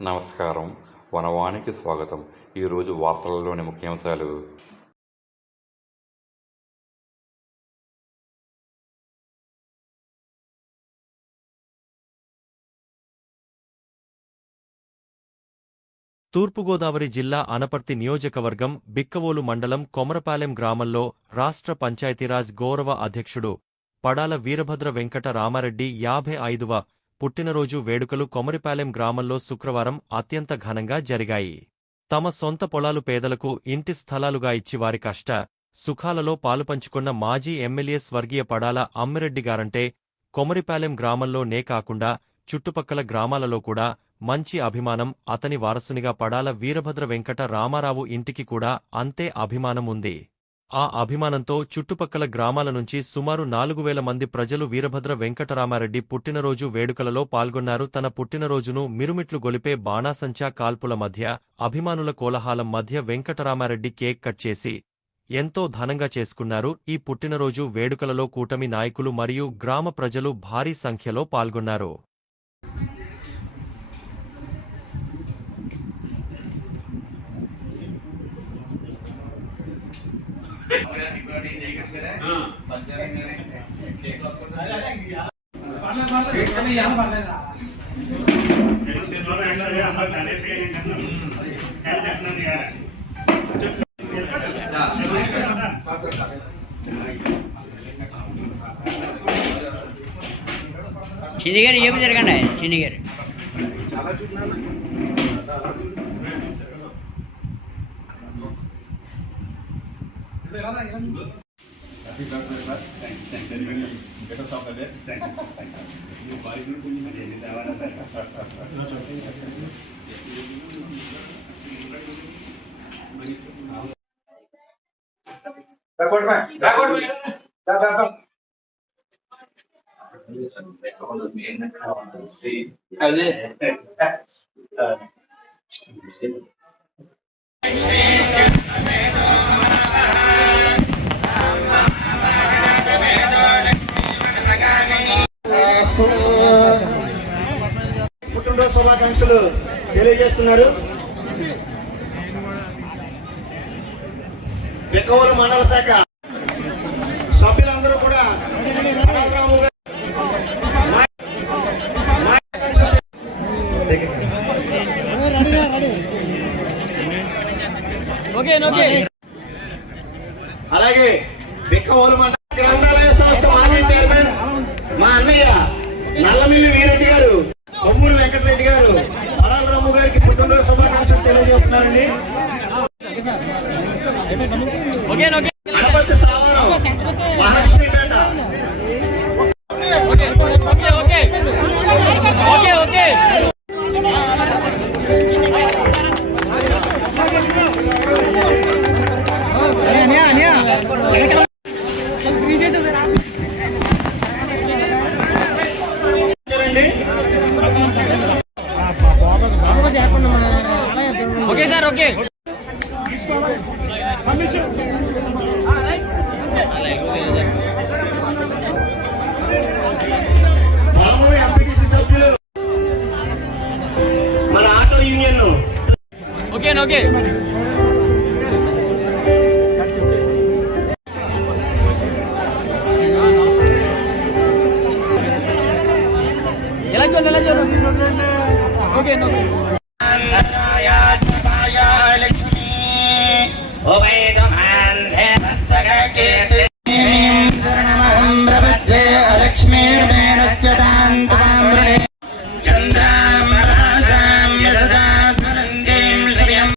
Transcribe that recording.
నమస్కారం. వనవానికి స్వాగతం. ఈరోజు వార్తలలోని ముఖ్యాంశాలు. తూర్పుగోదావరి జిల్లా అనపర్తి నియోజకవర్గం బిక్కవోలు మండలం కొమరపాలెం గ్రామంలో రాష్ట్ర పంచాయతీరాజ్ గౌరవ అధ్యక్షుడు పడాల వీరభద్ర వెంకట రామారెడ్డి 55వ పుట్టినరోజు వేడుకలు కొమరిపాలెం గ్రామంలో శుక్రవారం అత్యంత ఘనంగా జరిగాయి. తమ సొంత పొలాలు పేదలకు ఇంటి స్థలాలుగా ఇచ్చి వారి కష్ట సుఖాలలో పాలుపంచుకున్న మాజీ ఎమ్మెల్యే స్వర్గీయ పడాల అమ్మిరెడ్డిగారంటే కొమరిపాలెం గ్రామంలోనే కాకుండా చుట్టుపక్కల గ్రామాలలో కూడా మంచి అభిమానం. అతని వారసునిగా పడాల వీరభద్ర వెంకట రామారావు ఇంటికి కూడా అంతే అభిమానం ఉంది. ఆ అభిమానంతో చుట్టుపక్కల గ్రామాల నుంచి సుమారు 4000 మంది ప్రజలు వీరభద్ర వెంకటరామారెడ్డి పుట్టినరోజు వేడుకలలో పాల్గొన్నారు. తన పుట్టినరోజును మిరుమిట్లు గొలిపే బాణాసంచా కాల్పుల మధ్య, అభిమానుల కోలాహలం మధ్య వెంకటరామారెడ్డి కేక్ కట్ చేసి ఎంతో ఘనంగా చేసుకున్నారు. ఈ పుట్టినరోజు వేడుకలలో కూటమి నాయకులు మరియు గ్రామ ప్రజలు భారీ సంఖ్యలో పాల్గొన్నారు. చిన్ని గారు ఏమి జరగండి చిన్ని గారు అదే పుట్టినరోజు శుభాకాంక్షలు తెలియజేస్తున్నారు. బిక్కవోలు మండల శాఖ సభ్యులందరూ కూడా అలాగే బిక్కవోలు మండల గ్రంథాలయ సంస్థ మాజీ చైర్మన్ మా అన్నయ్య నల్లమిల్లి వీరెడ్డి గారు, కొమ్మూరు వెంకటరెడ్డి గారు, పడాల రాము గారికి పుట్టినరోజు శుభాకాంక్షలు తెలియజేస్తున్నారండి. అనపర్తి స్థావరం మహాలక్ష్మీపేట ఓకే సార్ ఓకే మన ఆటో యూనియన్ ఓకే ఓకే ఎలా చూడండి ఓకే